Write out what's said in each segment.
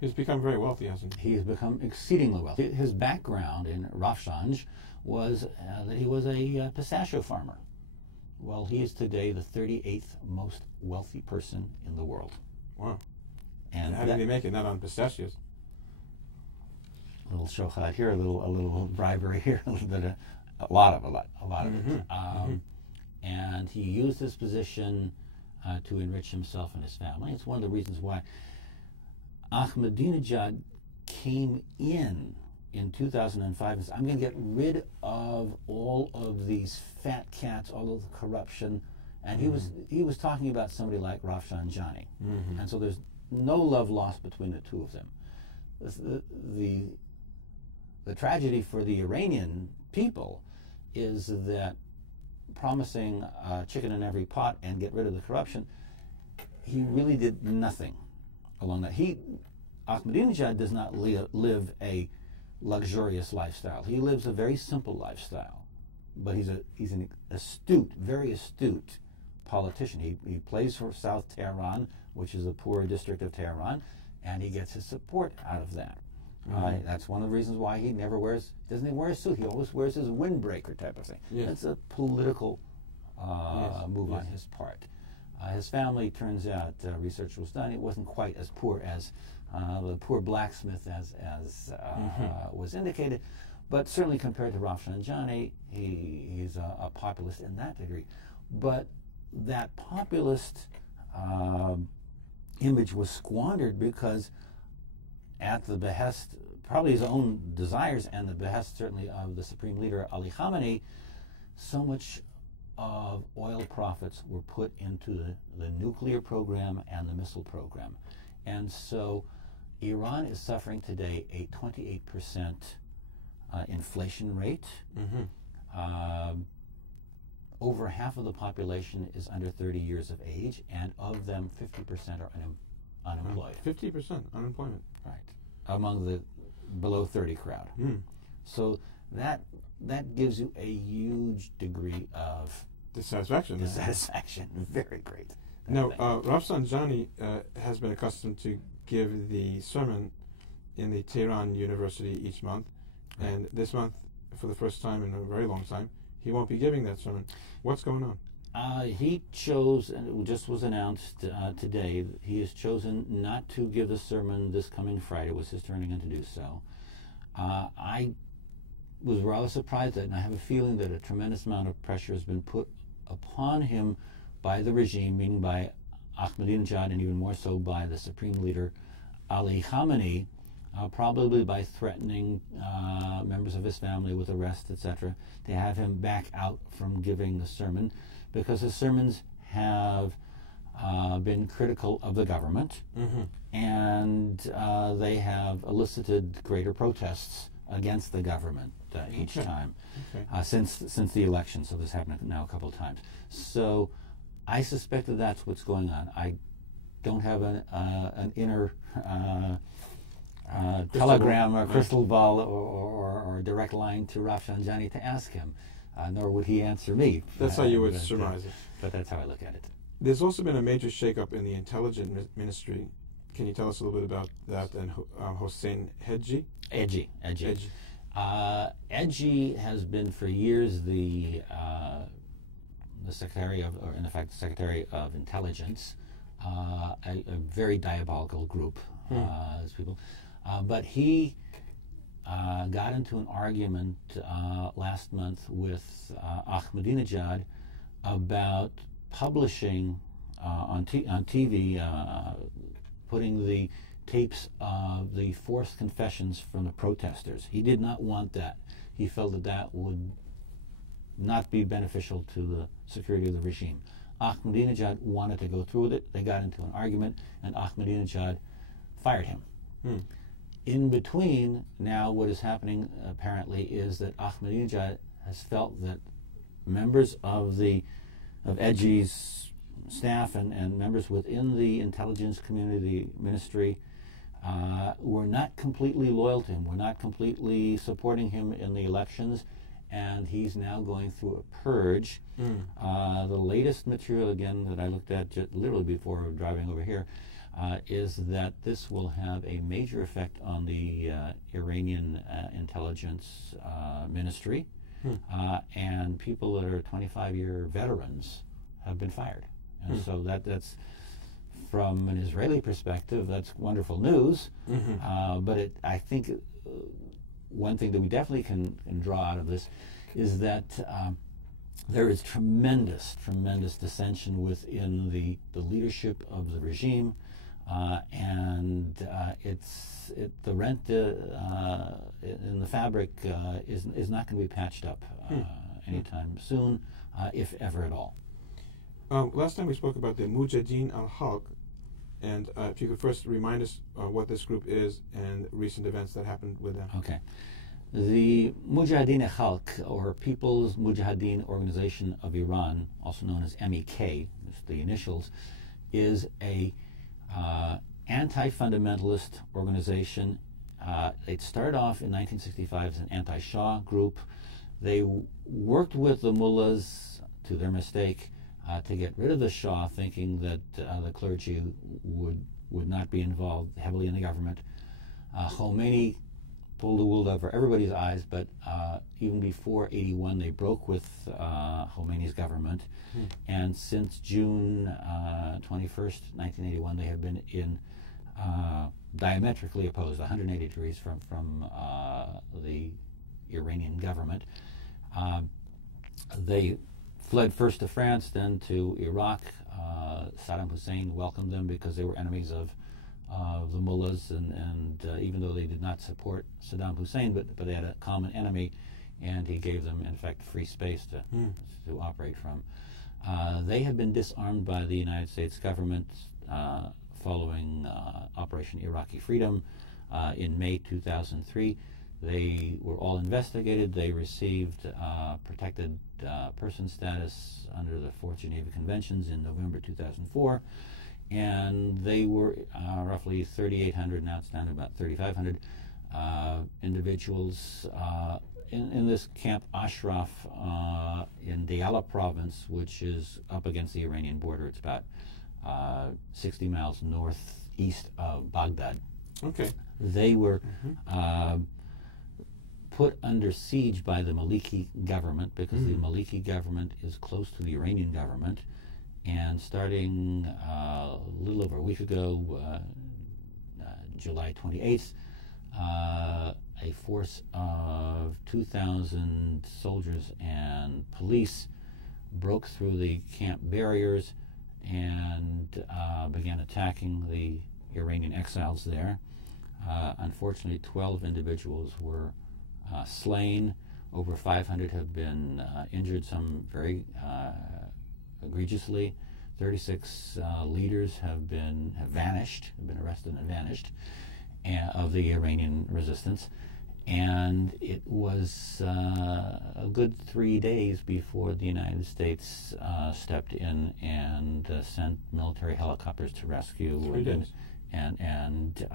He's become very wealthy, hasn't he? He has become exceedingly wealthy. His background in Rafsanj was that he was a pistachio farmer. Well, he is today the 38th most wealthy person in the world. Wow. And how did he make it? Not on pistachios. A little shochad here, a little bribery here, a little bit, a lot of it. And he used his position to enrich himself and his family. It's one of the reasons why Ahmadinejad came in 2005 and said, I'm going to get rid of all of these fat cats, all of the corruption. And he was talking about somebody like Rafsanjani. And so there's no love lost between the two of them. The tragedy for the Iranian people is that promising chicken in every pot and get rid of the corruption, he really did nothing along that. Ahmadinejad does not live a luxurious lifestyle. He lives a very simple lifestyle, but he's an astute, very astute politician. He plays for South Tehran, which is a poor district of Tehran, and he gets his support out of that. That's one of the reasons why he never doesn't even wear a suit. He always wears his windbreaker type of thing. That's a political move on his part. His family, turns out, research was done, it wasn't quite as poor as the poor blacksmith as was indicated, but certainly compared to Rafsanjani, he's a populist in that degree. But that populist image was squandered because at the behest, probably his own desires and the behest certainly of the supreme leader Ali Khamenei, so much of oil profits were put into the nuclear program and the missile program. And so Iran is suffering today a 28% inflation rate. Over half of the population is under 30 years of age, and of them 50% are unemployed. 50% unemployment. Right. Among the below 30 crowd. So that gives you a huge degree of dissatisfaction. Very great. Now, Rafsanjani has been accustomed to give the sermon in the Tehran University each month, and this month, for the first time in a very long time, he won't be giving that sermon. What's going on? He chose, and it just was announced today, he has chosen not to give the sermon this coming Friday. It was his turn again to do so. I was rather surprised at it, and I have a feeling that a tremendous amount of pressure has been put upon him by the regime, meaning by Ahmadinejad, and even more so by the supreme leader Ali Khamenei, probably by threatening members of his family with arrest, etc., to have him back out from giving the sermon, because his sermons have been critical of the government, and they have elicited greater protests against the government each time since the election. So this happened now a couple of times. So I suspect that that's what's going on. I don't have an inner telegram or crystal ball or direct line to Rafsanjani to ask him, nor would he answer me. That's how you would surmise it. But that's how I look at it. There's also been a major shakeup in the intelligence ministry. Can you tell us a little bit about that and Hossein Hedji? Edgy has been for years the secretary of, or in effect, the secretary of intelligence, a very diabolical group, these people. But he got into an argument last month with Ahmadinejad about publishing on TV, putting the tapes of the forced confessions from the protesters. He did not want that. He felt that that would not be beneficial to the security of the regime. Ahmadinejad wanted to go through with it. They got into an argument, and Ahmadinejad fired him. In between, now what is happening apparently is that Ahmadinejad has felt that members of Edgy's staff and members within the intelligence community ministry were not completely loyal to him, were not completely supporting him in the elections, and he's now going through a purge. The latest material, again, that I looked at just literally before driving over here, is that this will have a major effect on the Iranian intelligence ministry, and people that are 25-year veterans have been fired. And so that's, from an Israeli perspective, that's wonderful news. But I think one thing that we definitely can draw out of this is that there is tremendous dissension within the leadership of the regime, and the rent in the fabric is not going to be patched up anytime soon, if ever at all. Last time we spoke about the Mujahideen al-Khalq, and if you could first remind us what this group is and recent events that happened with them. Okay. The Mujahideen al-Khalq, or People's Mujahideen Organization of Iran, also known as MEK, it's the initials, is a anti-fundamentalist organization. It started off in 1965 as an anti-Shah group. They worked with the mullahs, to their mistake, to get rid of the Shah, thinking that the clergy would not be involved heavily in the government. Khomeini pulled the wool over everybody's eyes, but even before '81, they broke with Khomeini's government, and since June 21st, 1981, they have been in diametrically opposed, 180 degrees from the Iranian government. They fled first to France, then to Iraq. Saddam Hussein welcomed them because they were enemies of the mullahs, and even though they did not support Saddam Hussein, but they had a common enemy, and he gave them, in fact, free space to operate from. They had been disarmed by the United States government following Operation Iraqi Freedom in May 2003. They were all investigated. They received protected person status under the Fourth Geneva Conventions in November 2004. And they were roughly 3,800, now it's down to about 3,500 individuals in this Camp Ashraf in Diyala province, which is up against the Iranian border. It's about 60 miles northeast of Baghdad. Okay. They were put under siege by the Maliki government because the Maliki government is close to the Iranian government. And starting a little over a week ago, July 28th, a force of 2,000 soldiers and police broke through the camp barriers and began attacking the Iranian exiles there. Unfortunately, 12 individuals were slain. Over 500 have been injured, some very egregiously. 36 leaders have vanished, have been arrested and vanished, of the Iranian resistance. And it was a good 3 days before the United States stepped in and sent military helicopters to rescue and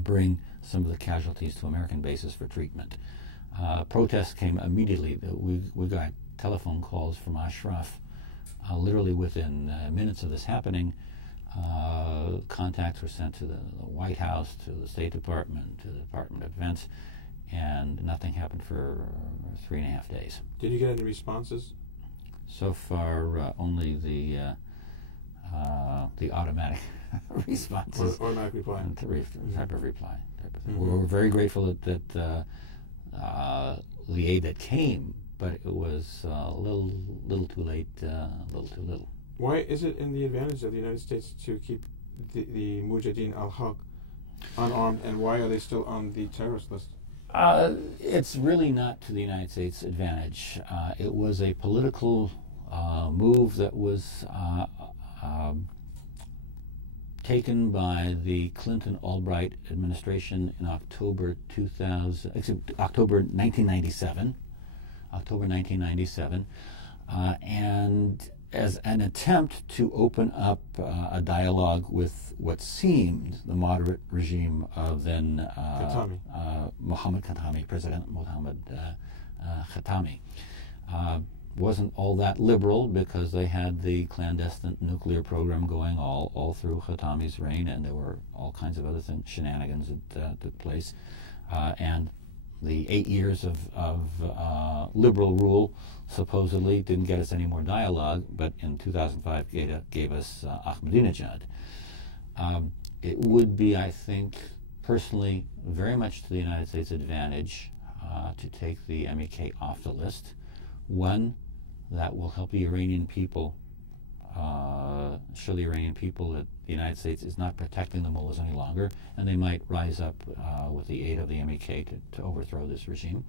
bring some of the casualties to American bases for treatment. Protests came immediately. We got telephone calls from Ashraf literally within minutes of this happening. Contacts were sent to the White House, to the State Department, to the Department of Defense, and nothing happened for 3.5 days. Did you get any responses? So far, only the automatic responses. Automatic reply. Type of reply. We're very grateful that the aid that came, but it was a little too late, a little too little. Why is it in the advantage of the United States to keep the Mujahideen al-Khalq unarmed, and why are they still on the terrorist list? It's really not to the United States' advantage. It was a political move that was taken by the Clinton-Albright administration in October 1997. October 1997, and as an attempt to open up a dialogue with what seemed the moderate regime of then Mohammad Khatami, President Mohammad Khatami. wasn't all that liberal because they had the clandestine nuclear program going all through Khatami's reign, and there were all kinds of other shenanigans that took place. And the 8 years of liberal rule supposedly didn't get us any more dialogue, but in 2005 gave us Ahmadinejad. It would be, I think, personally, very much to the United States' advantage to take the MEK off the list. One, that will help the Iranian people, show the Iranian people that the United States is not protecting the mullahs any longer, and they might rise up with the aid of the MEK to overthrow this regime.